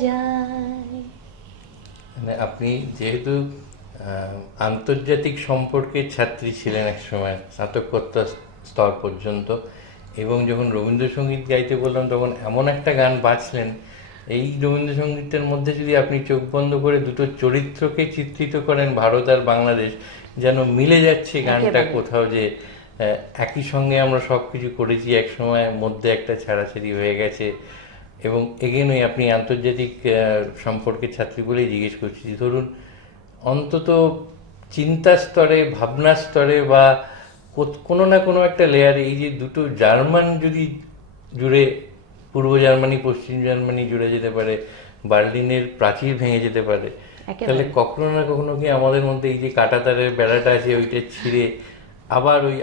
যায়। মানে আপনি যেহেতু আন্তর্জাতিক সম্পর্কের ছাত্রী ছিলেন এক সময়, স্নাতকোত্তর স্তর পর্যন্ত, এবং যখন রবীন্দ্রসঙ্গীত গাইতে বললাম তখন এমন একটা গান বাজলেন, এই রবীন্দ্রসঙ্গীতের মধ্যে যদি আপনি চোখ বন্ধ করে দুটো চরিত্রকে চিত্রিত করেন, ভারত আর বাংলাদেশ, যেন মিলে যাচ্ছে গানটা একেবারে। কোথাও, যে একই সঙ্গে আমরা সব কিছু করেছি এক সময়, মধ্যে একটা ছাড়াছাড়ি হয়ে গেছে। এবং এগেন ওই আপনি আন্তর্জাতিক সম্পর্কের ছাত্রী বলেই জিজ্ঞেস করছি, যে ধরুন অন্তত চিন্তা স্তরে, ভাবনা স্তরে বা কোনো না কোনো একটা লেয়ারে এই যে দুটো জার্মান যদি জুড়ে, পূর্ব জার্মানি পশ্চিম জার্মানি জুড়ে যেতে পারে, বার্লিনের প্রাচীর ভেঙে যেতে পারে, একেবারে। তাহলে কখনো না কখনো কি আমাদের মধ্যে এই যে কাঁটাতারের বেড়াটা আছে ওইটা ছিঁড়ে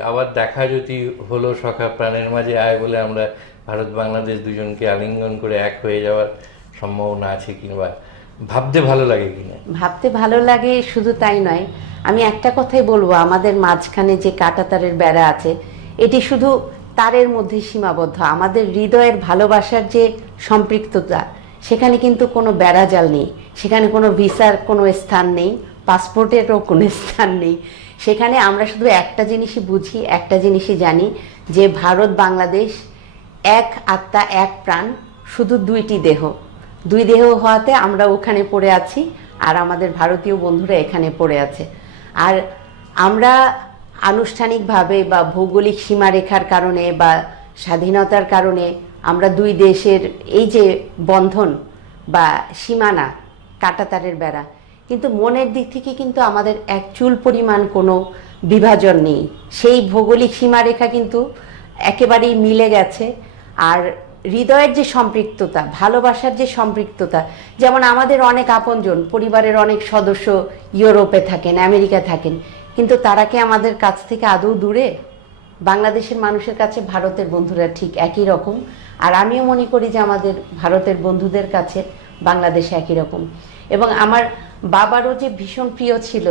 আবার দেখা যদি হলো সখা, প্রাণের মাঝে আয় বলে আমরা ভারত বাংলাদেশ দুজনকে আলিঙ্গন করে এক হয়ে যাওয়ার সম্ভাবনা আছে কিংবা ভাবতে ভালো লাগে কিনা? ভাবতে ভালো লাগে, শুধু তাই নয়, আমি একটা কথাই বলবো, আমাদের মাঝখানে যে কাঁটাতারের বেড়া আছে এটি শুধু তারের মধ্যে সীমাবদ্ধ। আমাদের হৃদয়ের ভালোবাসার যে সম্পৃক্ততা, সেখানে কিন্তু কোনো বেড়াজাল নেই, সেখানে কোনো ভিসার কোনো স্থান নেই, পাসপোর্টেরও কোনো স্থান নেই। সেখানে আমরা শুধু একটা জিনিসই বুঝি, একটা জিনিসই জানি, যে ভারত বাংলাদেশ এক আত্মা এক প্রাণ, শুধু দুইটি দেহ। দুই দেহ হওয়াতে আমরা ওখানে পড়ে আছি, আর আমাদের ভারতীয় বন্ধুরা এখানে পড়ে আছে। আর আমরা আনুষ্ঠানিকভাবে বা ভৌগোলিক সীমারেখার কারণে বা স্বাধীনতার কারণে আমরা দুই দেশের এই যে বন্ধন বা সীমানা, কাঁটাতারের বেড়া, কিন্তু মনের দিক থেকে কিন্তু আমাদের এক চুল পরিমাণ কোনো বিভাজন নেই। সেই ভৌগোলিক সীমারেখা কিন্তু একেবারেই মিলে গেছে। আর হৃদয়ের যে সম্পৃক্ততা, ভালোবাসার যে সম্পৃক্ততা, যেমন আমাদের অনেক আপনজন, পরিবারের অনেক সদস্য ইউরোপে থাকেন, আমেরিকা থাকেন, কিন্তু তারা কি আমাদের কাছ থেকে আদৌ দূরে? বাংলাদেশের মানুষের কাছে ভারতের বন্ধুরা ঠিক একই রকম। আর আমিও মনে করি যে আমাদের ভারতের বন্ধুদের কাছে বাংলাদেশ একই রকম। এবং আমার বাবারও যে ভীষণ প্রিয় ছিল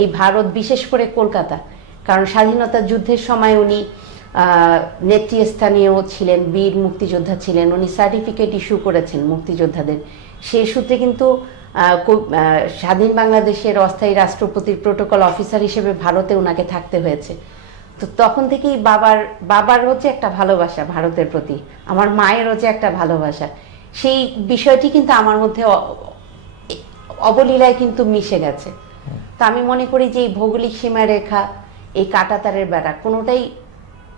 এই ভারত, বিশেষ করে কলকাতা, কারণ স্বাধীনতা যুদ্ধের সময় উনি নেতৃস্থানীয় ছিলেন, বীর মুক্তিযোদ্ধা ছিলেন, উনি সার্টিফিকেট ইস্যু করেছেন মুক্তিযোদ্ধাদের। সেই সূত্রে কিন্তু স্বাধীন বাংলাদেশের অস্থায়ী রাষ্ট্রপতির প্রোটোকল অফিসার হিসেবে ভারতে ওনাকে থাকতে হয়েছে। তো তখন থেকেই বাবারও যে একটা ভালোবাসা ভারতের প্রতি, আমার মায়েরও যে একটা ভালোবাসা, সেই বিষয়টি কিন্তু আমার মধ্যে অবলীলায় কিন্তু মিশে গেছে। তো আমি মনে করি যে এই ভৌগোলিক সীমারেখা, এই কাঁটাতারের বেড়া, কোনোটাই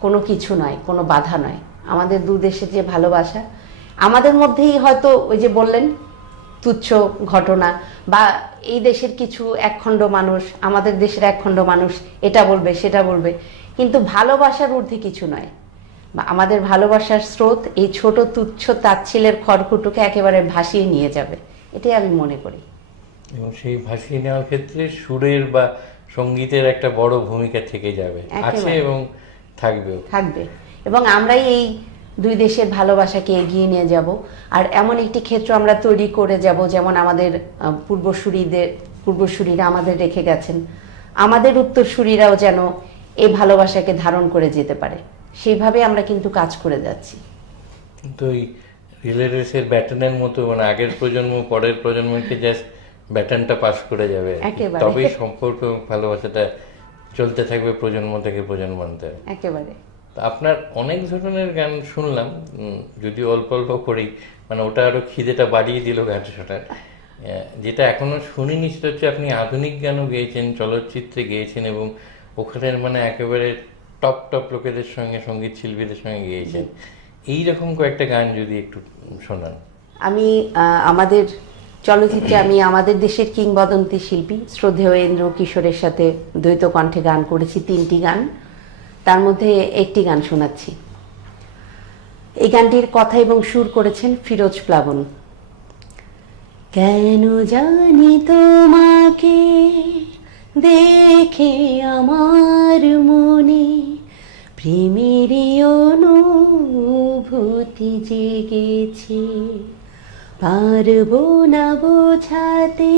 কোনো কিছু নয়, কোনো বাধা নয়। আমাদের দু দেশের যে ভালোবাসা, আমাদের মধ্যেই হয়তো ওই যে বললেন তুচ্ছ ঘটনা, বা এই দেশের কিছু একখণ্ড মানুষ, আমাদের দেশের একখণ্ড মানুষ এটা বলবে সেটা বলবে, কিন্তু ভালোবাসার ঊর্ধ্বে কিছু নয়। বা আমাদের ভালোবাসার স্রোত এই ছোট তুচ্ছ তাচ্ছিলের খড়কুটোকে একেবারে ভাসিয়ে নিয়ে যাবে, এটাই আমি মনে করি। এবং সেই ভাসিয়ে নেওয়ার ক্ষেত্রে সুরের বা সঙ্গীতের একটা বড় ভূমিকা থেকে যাবে, আছে এবং থাকবে। এবং আমরাই এই দুই দেশের ভালোবাসাকে এগিয়ে নিয়ে যাব। আর এমন একটি ক্ষেত্র আমরা তৈরি করে যাব, যেমন আমাদের পূর্বসূরীরা আমাদের রেখে গেছেন, আমাদের উত্তরসূরীরাও যেন এই ভালোবাসাকে ধারণ করে যেতে পারে, সেইভাবে আমরা কিন্তু কাজ করে যাচ্ছি। কিন্তু ওই রিলে রেসের ব্যাটনের মতো, মানে আগের প্রজন্ম পরের প্রজন্মকে জাস্ট ব্যাটনটা পাস করে যাবে, তবেই সম্পর্ক ভালোবাসাটা চলতে থাকবে প্রজন্ম থেকে প্রজন্মান্তরে। একেবারে। আপনার অনেক ধরনের গান শুনলাম, যদিও অল্প অল্প করেই, মানে ওটা আরো খিদেটা বাড়িয়ে দিল গান শোনার। যেটা এখনো শুনিনি সেটা হচ্ছে আপনি আধুনিক গানও গেয়েছেন, চলচ্চিত্রে গেয়েছেন, এবং ওখানের মানে একেবারে টপ টপ লোকেদের সঙ্গে, সঙ্গীত শিল্পীদের সঙ্গে গেয়েছেন। এইরকম কয়েকটা গান যদি একটু শোনান। আমি আমাদের চলচ্চিত্রে আমি আমাদের দেশের কিংবদন্তি শিল্পী শ্রদ্ধেয় ইন্দ্র কিশোরের সাথে দ্বৈত কণ্ঠে গান করেছি, 3টি গান, তার মধ্যে একটি গান শোনাচ্ছি। এই গানটির কথা এবং সুর করেছেন ফিরোজ প্লাবন। কেন জানি তোমাকে দেখে আমার মনে প্রেমের অনুভূতি জেগেছে, পারবো না বোঝাতে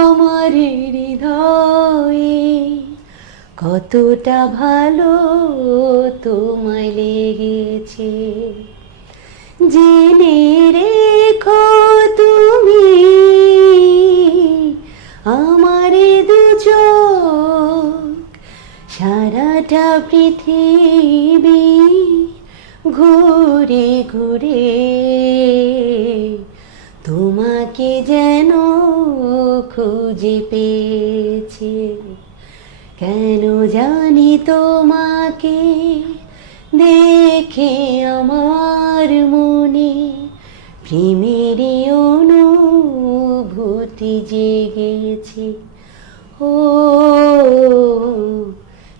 আমার হৃদয়ে কতটা ভালো তোমায় লেগেছে। জেনে রেখো তুমি আমার দু চোখ সারাটা পৃথিবী ঘুরে ঘুরে তোমাকে যেন খুঁজে পেয়েছে। কেন জানি তোমাকে দেখে আমার মনে প্রেমের অনুভূতি জেগেছে, ও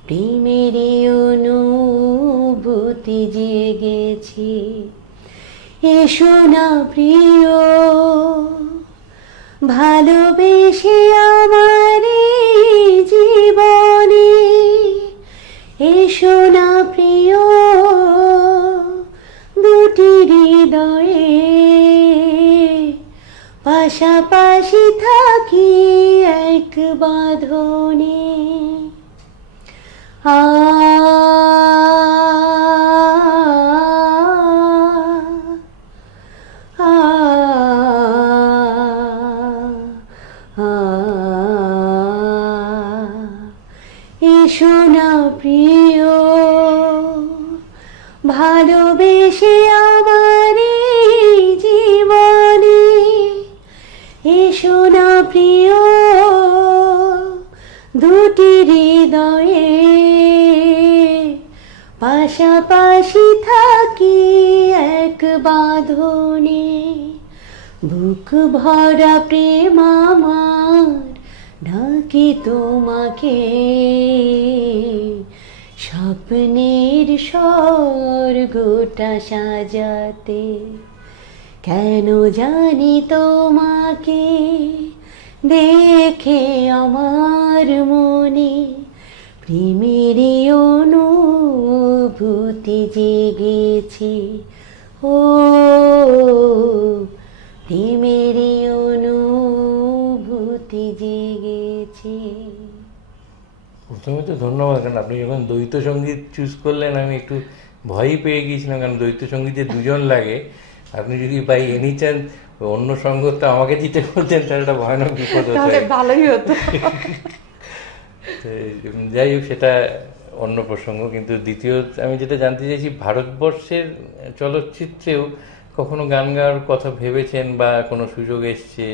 প্রেমের অনুভূতি জেগেছে। এসো না প্রিয় ভালোবেসে আমার জীবনে, এসো না প্রিয় দুটি হৃদয়ে জীবনে আ আ আ এসো না প্রিয় ভালোবেসে আমার এই জীবনে এসো না প্রিয় দুটি হৃদয়ে পাশাপাশি থাকি এক বাঁধনে বুক ভরা প্রেম আমার ডাকি তোমাকে স্বপ্নের স্বর্গটা সাজাতে কেন জানি তোমাকে দেখে আমার মনে প্রেমেরই অনুভূতি জেগেছে ও প্রেমেরই অনুভূতি জেগেছে। প্রথমে তো ধন্যবাদ, কারণ আপনি যখন দ্বৈত সঙ্গীত চুজ করলেন আমি একটু ভয়ই পেয়ে গিয়েছিলাম, কারণ দ্বৈত সঙ্গীতে দুজন লাগে। আপনি যদি বাই এনি চান্স অন্য সঙ্গতটা আমাকে দিতে বলতেন তাহলে একটা ভয়ানক বিপদ হতো। ভালোই হতো। তো যাই হোক, সেটা অন্য প্রসঙ্গ। কিন্তু দ্বিতীয় আমি যেটা জানতে চাইছি, ভারতবর্ষের চলচ্চিত্রেও কখনো গান গাওয়ার কথা ভেবেছেন বা কোনো সুযোগ এসছে?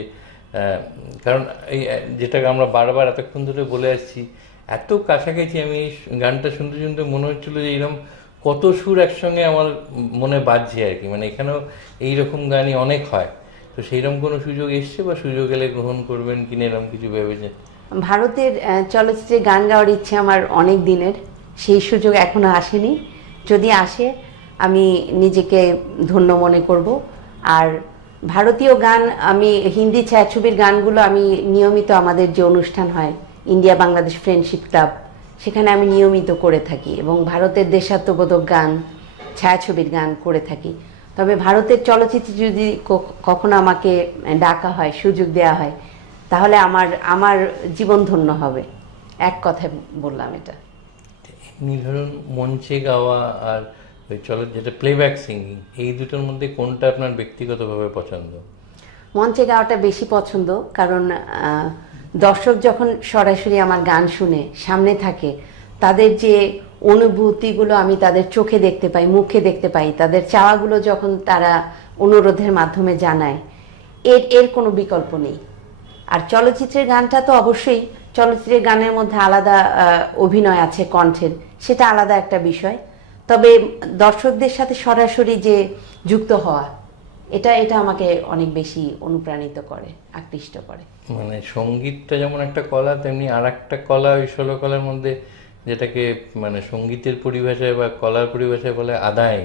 কারণ এই যেটা আমরা বারবার এতক্ষণ ধরে বলে আসছি, এত কাছাকাছি আমি এই গানটা শুনতে শুনতে মনে হচ্ছিল যে এরকম কত সুর একসঙ্গে আমার মনে বাজছে আর কি। মানে এখানেও এইরকম গানই অনেক হয়। তো সেইরকম কোনো সুযোগ এসছে বা সুযোগ এলে গ্রহণ করবেন কিনা এরকম কিছু ভেবেছেন? ভারতের চলচ্চিত্রে গান গাওয়ার ইচ্ছে আমার অনেক দিনের, সেই সুযোগ এখনো আসেনি। যদি আসে আমি নিজেকে ধন্য মনে করব। আর ভারতীয় গান, আমি হিন্দি ছায়াছবির গানগুলো আমি নিয়মিত, আমাদের যে অনুষ্ঠান হয় ইন্ডিয়া বাংলাদেশ ফ্রেন্ডশিপ ক্লাব, সেখানে আমি নিয়মিত করে থাকি এবং ভারতের দেশাত্মবোধক গান, ছায়াছবির গান করে থাকি। তবে ভারতের চলচ্চিত্রে যদি কখনো আমাকে ডাকা হয়, সুযোগ দেওয়া হয়, তাহলে আমার জীবন ধন্য হবে। এক কথায় বললাম এটা। এমনি ধরুন মঞ্চে গাওয়া আর ওই যেটা প্লেব্যাক সিঙ্গিং, এই দুটোর মধ্যে কোনটা আপনার ব্যক্তিগতভাবে পছন্দ? মঞ্চে গাওয়াটা বেশি পছন্দ, কারণ দর্শক যখন সরাসরি আমার গান শুনে সামনে থাকে, তাদের যে অনুভূতিগুলো আমি তাদের চোখে দেখতে পাই, মুখে দেখতে পাই, তাদের চাওয়াগুলো যখন তারা অনুরোধের মাধ্যমে জানায়, এর কোনো বিকল্প নেই। আর চলচ্চিত্রের গানটা তো অবশ্যই, চলচ্চিত্রের গানের মধ্যে আলাদা অভিনয় আছে কণ্ঠের, সেটা আলাদা একটা বিষয়। তবে দর্শকদের সাথে সরাসরি যে যুক্ত হওয়া, এটা আমাকে অনেক বেশি অনুপ্রাণিত করে, আকৃষ্ট করে। মানে সঙ্গীতটা যেমন একটা কলা, তেমনি আর একটা কলা ওই 16 কলার মধ্যে, যেটাকে মানে সঙ্গীতের পরিভাষায় বা কলার পরিভাষায় বলে আদায়।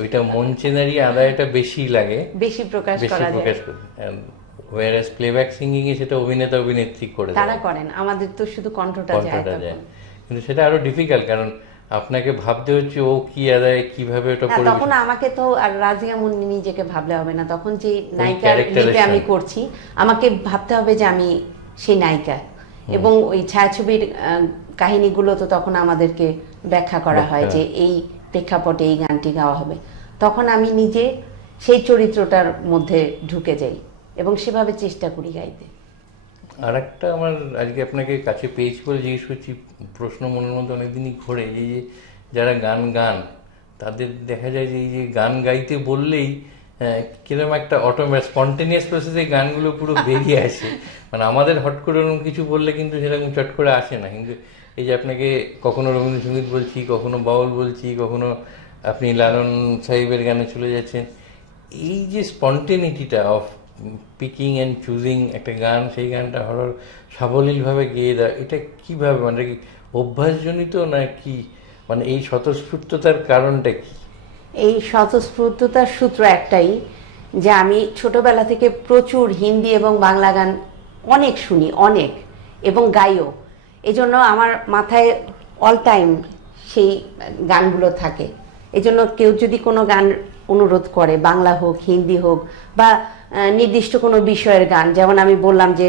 ওইটা মঞ্চে দাঁড়িয়ে আদায়টা বেশি লাগে, বেশি প্রকাশ করা যায়। ওয়ারাস প্লেব্যাক সিঙ্গিং এ সেটা অভিনেতা অভিনেত্রী করে তারা করেন, আমাদের তো শুধু কণ্ঠটা যায়। কিন্তু সেটা আরো ডিফিকাল্ট, কারণ আপনাকে ভাবতে হচ্ছে ও কি আদায়, কিভাবে ওটা করবে। তখন আমাকে তো আর রাজিয়া মুন্নি নিজেকে ভাবলে হবে না, তখন যে নায়িকার লিপে আমি করছি, আমাকে ভাবতে হবে যে আমি সেই নায়িকা। এবং ওই ছায়াছবির কাহিনীগুলো তো তখন আমাদেরকে ব্যাখ্যা করা হয় যে এই প্রেক্ষাপটে এই গানটি গাওয়া হবে। তখন আমি নিজে সেই চরিত্রটার মধ্যে ঢুকে যাই এবং সেভাবে চেষ্টা করি গাইতে। আর একটা আমার আজকে আপনাকে কাছে পেয়েছি বলে জিজ্ঞেস করছি, প্রশ্ন মনের মধ্যে অনেকদিনই ঘোরে, যে যারা গান তাদের দেখা যায় যে এই যে গান গাইতে বললেই কিরকম একটা অটোমেটিক স্পন্টেনিয়াস প্রসেসে গানগুলো পুরো বেরিয়ে আসে। মানে আমাদের হট করে ওরকম কিছু বললে কিন্তু সেরকম চট করে আসে না। কিন্তু এই যে আপনাকে কখনো রবীন্দ্রসঙ্গীত বলছি, কখনো বাউল বলছি, কখনো আপনি লালন সাহেবের গানে চলে যাচ্ছেন, এই যে স্পন্টেনিটিটা অফ পিকিং অ্যান্ড চুজিং একটা গান, সেই গানটা সাবলীলভাবে গেয়ে দেয়, এটা কিভাবে, মানে কি অভ্যাসজনিত না কি? মানে এই স্বতঃস্ফূর্ততার কারণটা কি? এই স্বতঃস্ফূর্ততার সূত্র একটাই, যে আমি ছোটবেলা থেকে প্রচুর হিন্দি এবং বাংলা গান অনেক শুনি, এবং গাইও। এজন্য আমার মাথায় অল টাইম সেই গানগুলো থাকে। এজন্য কেউ যদি কোনো গান অনুরোধ করে, বাংলা হোক, হিন্দি হোক, বা নির্দিষ্ট কোনো বিষয়ের গান, যেমন আমি বললাম যে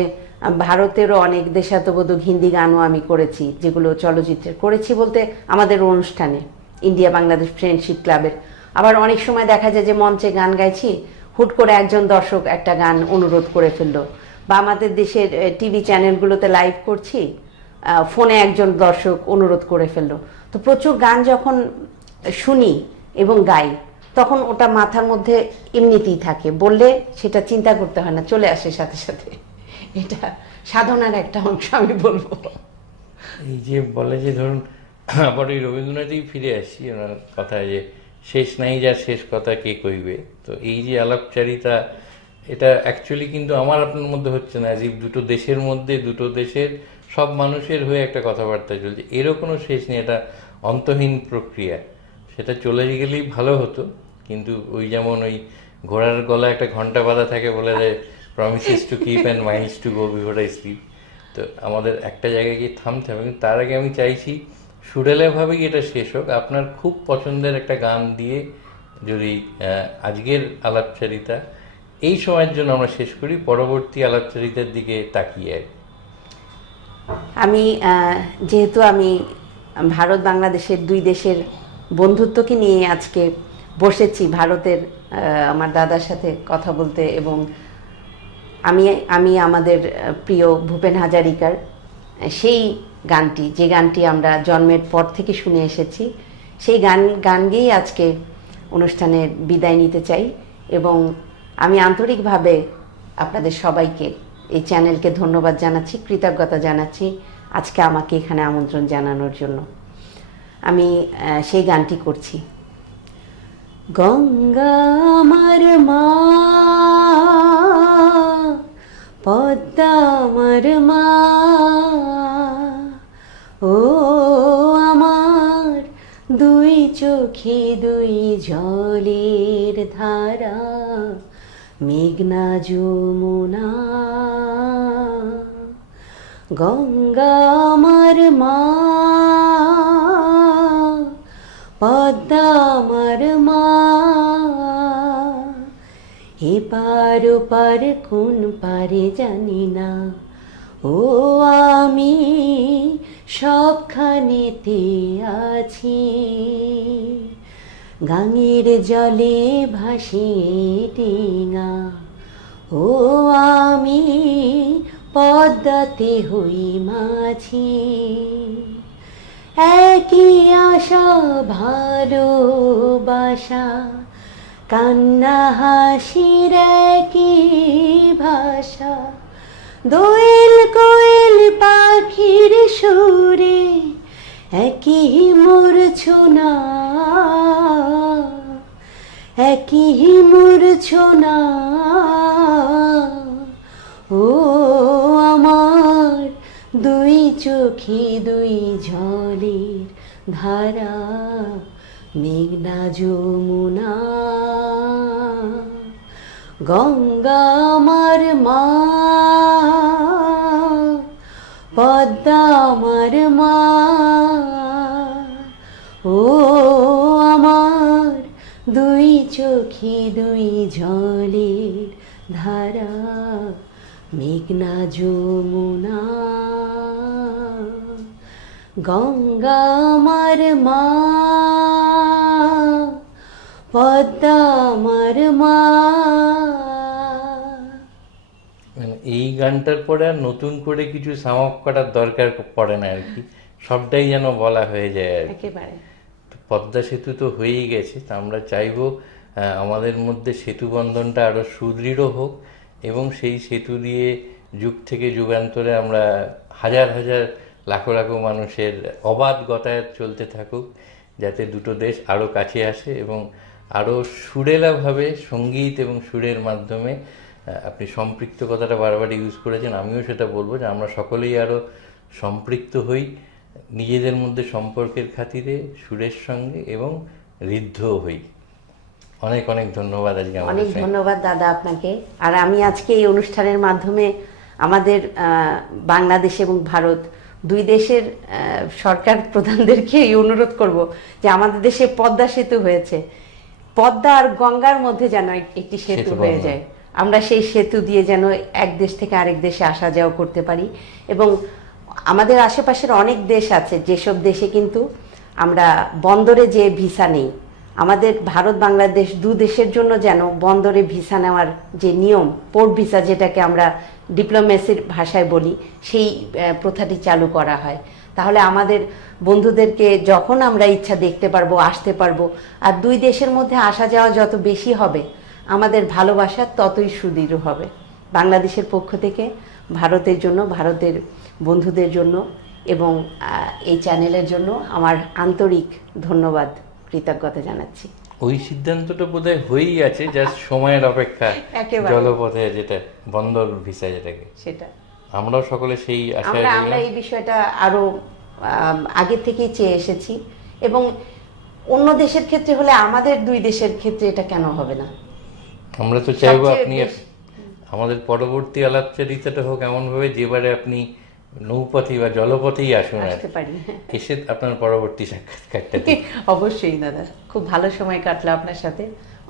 ভারতেরও অনেক দেশাত্মবোধক হিন্দি গানও আমি করেছি, যেগুলো চলচ্চিত্রের করেছি বলতে আমাদের অনুষ্ঠানে ইন্ডিয়া বাংলাদেশ ফ্রেন্ডশিপ ক্লাবের। আবার অনেক সময় দেখা যায় যে মঞ্চে গান গাইছি, হুট করে একজন দর্শক একটা গান অনুরোধ করে ফেললো, বা আমাদের দেশের টিভি চ্যানেলগুলোতে লাইভ করছি, ফোনে একজন দর্শক অনুরোধ করে ফেললো। তো প্রচুর গান যখন শুনি এবং গাই, তখন ওটা মাথার মধ্যে এমনিতেই থাকে, বললে সেটা চিন্তা করতে হয় না, চলে আসে সাথে সাথে। এটা সাধনার একটা অংশ আমি বলবো। এই যে বলে যে ধরুন আবার ওই রবীন্দ্রনাথই ফিরে আসছি ওনার কথায়, যে শেষ নাই যার শেষ কথা কে কইবে। তো এই যে আলাপচারিতা, এটা অ্যাকচুয়ালি কিন্তু আমার আপনার মধ্যে হচ্ছে না, যে দুটো দেশের মধ্যে দুটো দেশের সব মানুষের হয়ে একটা কথাবার্তা চলছে, এরও কোনো শেষ নেই, এটা অন্তহীন প্রক্রিয়া। সেটা চলে গেলেই ভালো হতো, কিন্তু ওই যেমন ওই ঘোড়ার গলায় একটা ঘন্টা বাঁধা থাকে, বলে যে promises to keep and minds to go before I sleep. তো আমাদের একটা জায়গায় গিয়ে থামতে হবে, কিন্তু তার আগে আমি চাইছি সুরেলাভাবেই এটা শেষ হোক। আপনার খুব পছন্দের একটা গান দিয়ে যদি আজকের আলাপচারিতা এই সময়ের জন্য আমরা শেষ করি, পরবর্তী আলাপচারিতার দিকে তাকিয়ে। আমি যেহেতু আমি ভারত বাংলাদেশের দুই দেশের বন্ধুত্বকে নিয়ে আজকে বসেছি ভারতের আমার দাদার সাথে কথা বলতে, এবং আমি আমাদের প্রিয় ভূপেন হাজারিকার সেই গানটি, যে গানটি আমরা জন্মের পর থেকে শুনে এসেছি, সেই গান গেয়েই আজকে অনুষ্ঠানের বিদায় নিতে চাই। এবং আমি আন্তরিকভাবে আপনাদের সবাইকে, এই চ্যানেলকে ধন্যবাদ জানাচ্ছি, কৃতজ্ঞতা জানাচ্ছি আজকে আমাকে এখানে আমন্ত্রণ জানানোর জন্য। আমি সেই গানটি করছি। গঙ্গা আমার মা, পদ্মা আমার মা, ও আমার দুই চোখে দুই জলের ধারা, মেঘনা যমুনা। গঙ্গা আমার মা, পদ্মা আমার মা, এপার ওপার কোন পারে জানি না, ও আমি সবখানেতে আছি। গাঙের জলে ভাসিয়ে ডিঙা, ও আমি পদ্মাতে হই মাঝি। একই আশা ভালোবাসা, কান্না হাসির একই ভাষা, দোয়েল কোয়েল পাখির সুরে একই মূর্ছনা, একই মূর্ছনা। ও আমার দুই চোখে দুই জলের ধারা, মেঘনা যমুনা। গঙ্গা আমার মা, পদ্মা আমার মা, ও আমার দুই চোখে দুই জলের ধারা, মেঘনা যমুনা। গঙ্গা আমার মা, পদ্মা আমার মা। মানে এই গানটার পরে আর নতুন করে কিছু সাম আপ করার দরকার পড়ে না আর কি, সবটাই যেন বলা হয়ে যায় আর কি। একেবারে পদ্মা সেতু তো হয়েই গেছে, তা আমরা চাইবো আমাদের মধ্যে সেতু বন্ধনটা আরো সুদৃঢ় হোক, এবং সেই সেতু দিয়ে যুগ থেকে যুগান্তরে আমরা হাজার হাজার লাখো লাখো মানুষের অবাধ গতায়াত চলতে থাকুক, যাতে দুটো দেশ আরো কাছে আসে এবং আরো সুরেলাভাবে সঙ্গীত এবং সুরের মাধ্যমে, আপনি সম্পৃক্ত কথাটা বারবার ইউজ করেছেন, আমিও সেটা বলবো যে আমরা সকলেই আরো সম্পৃক্ত হই নিজেদের মধ্যে সম্পর্কের খাতিরে সুরের সঙ্গে, এবং ঋদ্ধও হই। অনেক অনেক ধন্যবাদ আজকে আমাদের অনেক ধন্যবাদ দাদা আপনাকে। আর আমি আজকে এই অনুষ্ঠানের মাধ্যমে আমাদের বাংলাদেশ এবং ভারত দুই দেশের সরকার প্রধানদেরকে এই অনুরোধ করব যে আমাদের দেশে পদ্মা সেতু হয়েছে, পদ্মা আর গঙ্গার মধ্যে যেন একটি সেতু হয়ে যায়। আমরা সেই সেতু দিয়ে যেন এক দেশ থেকে আরেক দেশে আসা যাওয়া করতে পারি। এবং আমাদের আশেপাশের অনেক দেশ আছে যেসব দেশে কিন্তু আমরা বন্দরে যে ভিসা নেই, আমাদের ভারত বাংলাদেশ দু দেশের জন্য যেন বন্দরে ভিসা নেওয়ার যে নিয়ম, পোর্ট ভিসা যেটাকে আমরা ডিপ্লোমেসির ভাষায় বলি, সেই প্রথাটি চালু করা হয়। তাহলে আমাদের বন্ধুদেরকে যখন আমরা ইচ্ছা দেখতে পারবো, আসতে পারবো। আর দুই দেশের মধ্যে আসা যাওয়া যত বেশি হবে, আমাদের ভালোবাসা ততই সুদৃঢ় হবে। বাংলাদেশের পক্ষ থেকে ভারতের জন্য, ভারতের বন্ধুদের জন্য এবং এই চ্যানেলের জন্য আমার আন্তরিক ধন্যবাদ, কৃতজ্ঞতা জানাচ্ছি। ওই সিদ্ধান্তটা বোধহয় হয়েই আছে, জাস্ট সময়ের অপেক্ষা। একেবারে। জলপথে যেটা বন্দর ভিসা যেটাকে, সেটা আমরাও সকলে সেই আশায় আমরা রইলাম। এই বিষয়টা আরো আগে থেকেই চেয়ে এসেছি এবং অন্য দেশের ক্ষেত্রে হলে আমাদের দুই দেশের ক্ষেত্রে এটা কেন হবে না? আমরা তো চাইবো সবচেয়ে আপনি আমাদের পরবর্তী আলাপচারিতাটা হোক এমন ভাবে যেবারে আপনি নৌপথেই বা জলপথেই আসুন, আর আসতে পারি। এসে আপনার পরবর্তী সাক্ষাৎকারটা দিন। অবশ্যই দাদা, খুব ভালো সময় কাটলো আপনার সাথে।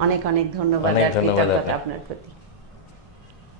অনেক অনেক ধন্যবাদ অনেক আর ধন্যবাদ কৃতজ্ঞতা আপনাকে। আপনার প্রতি।